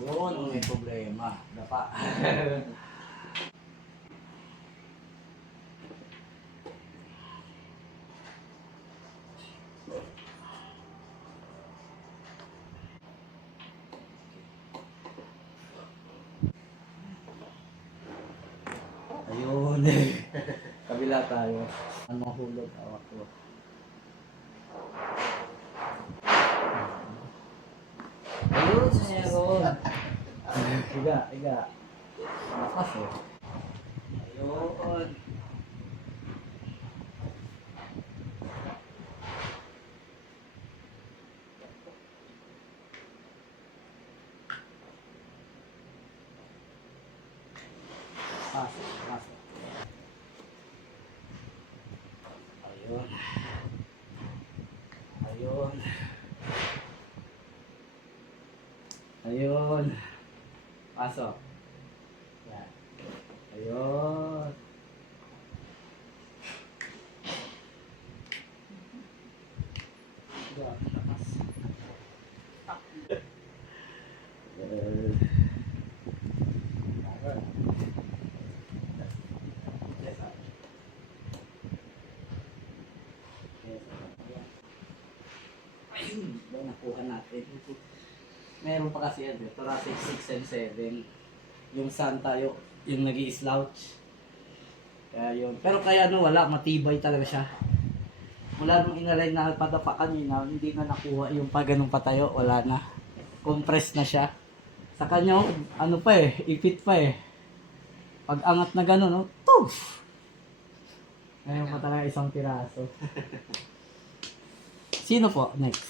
Yun ang may problema. Dapa. Ayun. Kabila tayo. Ano hulog awak ko. Ayun, meron. Iga. Lakas eh. Ayun. Pasok. Ayun. Pasok. Yan. Ayun. Yan. Lakas. Ayun. Yan, nakuha natin. Meron pa kasi yan, thoracic 6 and 7. Yung Santa, yung nag-i-slouch. Kaya yun. Pero kaya wala, matibay talaga siya. Mula nung inalign na pa kanina, hindi na nakuha yung pag ganun patayo, wala na. Compress na siya. Sa kanya, ipit pa eh. Pag angat na gano'n, no? Poof! Ngayon pa talaga isang piraso. Sino po? Next.